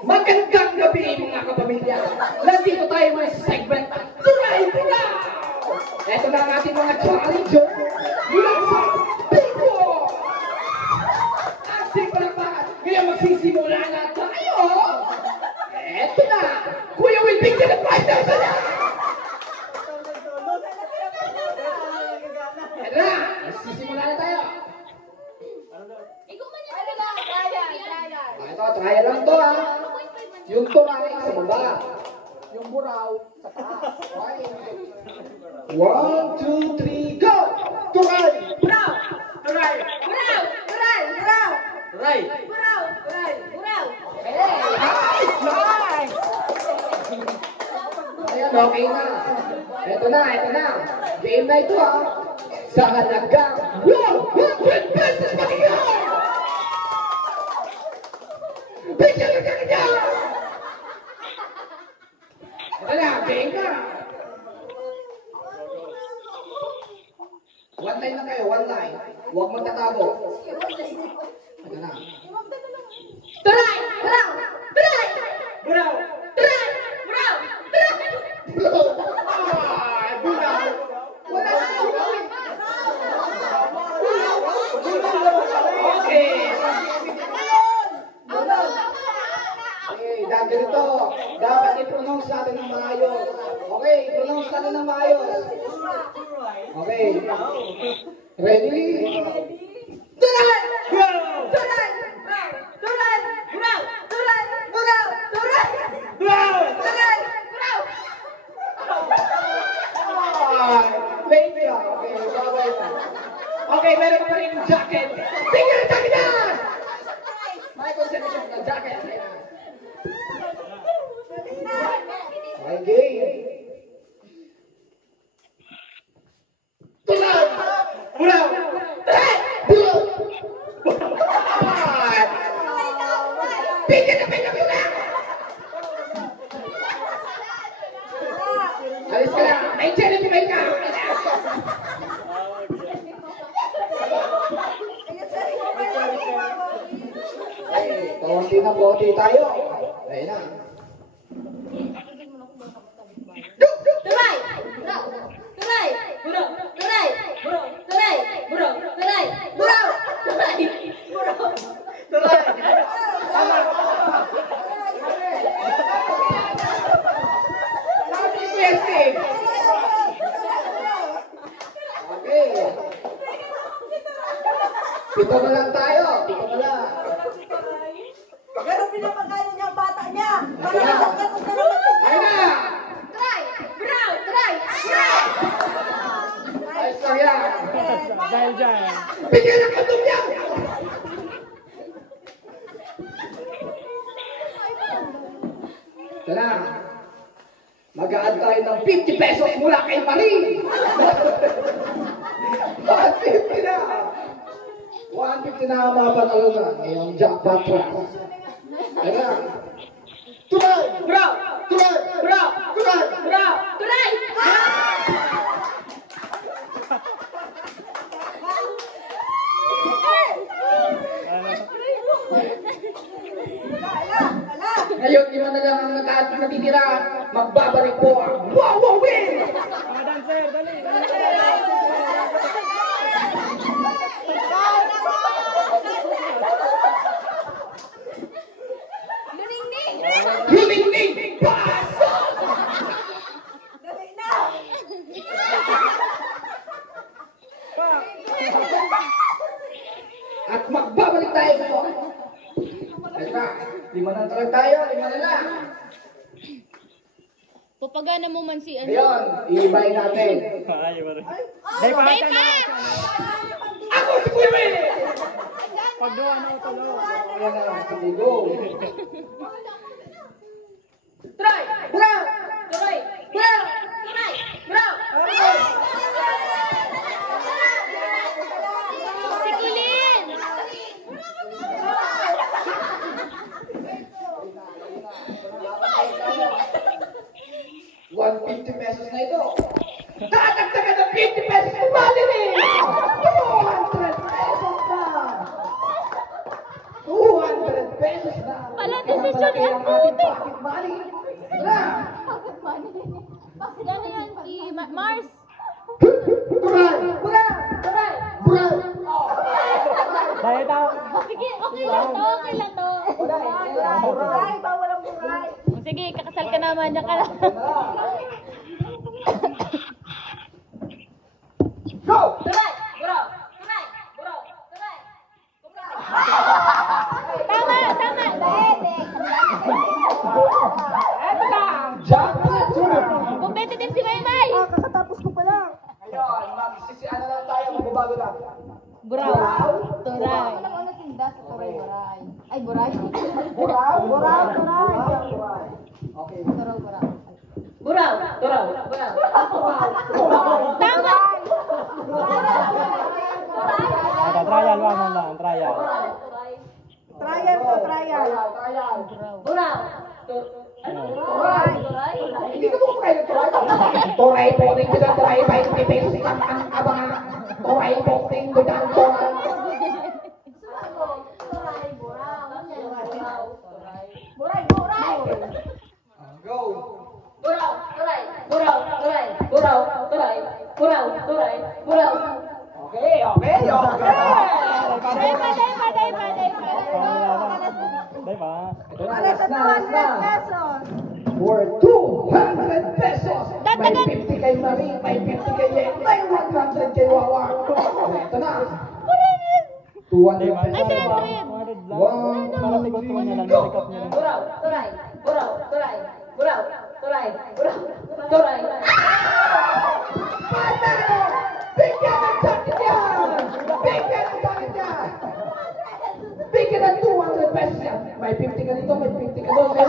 Magandang gabi mga kapamilya. Nandito tayo mga sa segment Turay Pulaw! Ito na ang ating mga challenger mula sa Pico! Asik palakpakan! Ngayon magsisimula na tayo! Ito na! Kuya Will, bigyan ng 5,000 na! Ito na! Magsisimula na tayo! Ito, trial lang to ha! Yung turay sa baba. Yung buraw sa taas. Okay. 1, 2, 3, go! Turay! Buraw! Turay! Buraw! Turay! Buraw! Turay! Buraw! Turay! Buraw! Okay! Nice! Ayan, okay na. Ito na. Game na ito ha. Sa halagang 100 pesos magiging! Bigyan ka kanya! Wala, game na! One line na kayo, one line. Huwag magtatago. Ito na. Turay! Buraw! Turay! Buraw! Turay! Buraw! Turay! Ay, buraw! Wala na gawin! Okay! Okay, dahil ganito, dapat i-pronounce natin ng maayos. Okay, i-pronounce natin ng maayos. Okay. Ready? Turay! Go! Turay! Buraw! Turay! Buraw! Turay! Buraw! Turay! Wow! Turay! Buraw! Ay, baby. Okay, babay na. Okay, meron pa rin yung jacket. Tingnan ang jacket na! May concentration ng jacket. Okay, game. Tulad! Buraw! Turay! Buraw! Ay! Bigyan na! Alis ka na! May challenge ba ka? Konti tayo. Ayun na. Turay! Buraw! Turay! Buraw! Turay! Buraw! Turay! Buraw! Turay! Buraw! Turay! Buraw! Tuloy! Tama! Happy birthday! Okay. Pito na lang tayo. Pito na lang. Pero pinapakain niya ang bata niya. Ayun na! Ayun na! Turay! Buraw! Turay! Buraw! Ayos lang yan. Dahil dyan. Bigyan ng katong niya! Ito na. Mag-a-add tayo ng 50 pesos mula kay Marie. 150 na. 150 na ang mga panalo na. Ngayong jackpot prize. Ayun na. Tuloy! Buraw! Tuloy! Buraw! Tuloy! Buraw! Turay! Ngayon, lima na lang ang natitira. Magbabalik po ang Wow Win! Mga dancer, dali. Luningning! Lumingning! Pasok! Dali na. At magbabalik tayo po. Ito, lima na talaga tayo. Lima na lang. Papagana mo man si ano? Ngayon, iibay natin. Dahil pa. Ako si Kuya Will! Pagduwa na ito, lo. Ayan na lang, sige, go. Turay! Buraw! Turay! Buraw! Turay! Buraw! Si Kulin! 150 pesos na ito. Tatagtagan ng 50 pesos kumali eh! 200 pesos na! 200 pesos na! Pala, this is malaki ang ating pocket money. Tara! Gano'n yan, Mars. Turay! Buraw! Turay! Buray! Dahil tao. Sige, okay lang to, okay lang to. Buray, bawal ang buray. Sige, kakasal ka naman, diyan ka na. Go! Turay! Buraw! Turay! Buraw! Turay! Buraw! Tama, tama. Eto na ang jackpot tour. Competitive si Maymay. Kakatapos ko pa lang. Ngayon, ano lang tayo, magbabago lang. Buraw. Turay. Ay, buray. Buraw? Buraw, turay. Buray. Okay. Buraw! Buraw! Buraw! Tama. Ito, trial, one lang, trial. Trial to, trial. Trial. Buraw! Turay. Hindi ka mo kayo ng turay. Turay po, hindi ka turay. 20 pesos ang abangan. Turay po, hindi ka turay. Buray, buray. Go. Buraw! Turay! Buraw! Turay! Buraw! Turay! Buraw! Turay! Buraw! Okay, okay, okay. Day pa. Dahil pa. Ito na, Alas last na na. 200 pesos. For 200 pesos. May Dagdagan. 50 kay Marie, may 50 kay Yen, may 100 kay Wawa. Ito na. 200 Dahil pa. pesos. Ay, 300. 100 lang. Para tigot ko niya lang, pick up niya lang. Buraw! Turay! Buraw! Turay! Buraw! Turay! Buraw! Turay! Panalo! Bigyan ng sakit yan! Bigyan ng sakit yan! Bigyan ng 200 pesos yan! May 50 ka dito, may 50 ka doon, may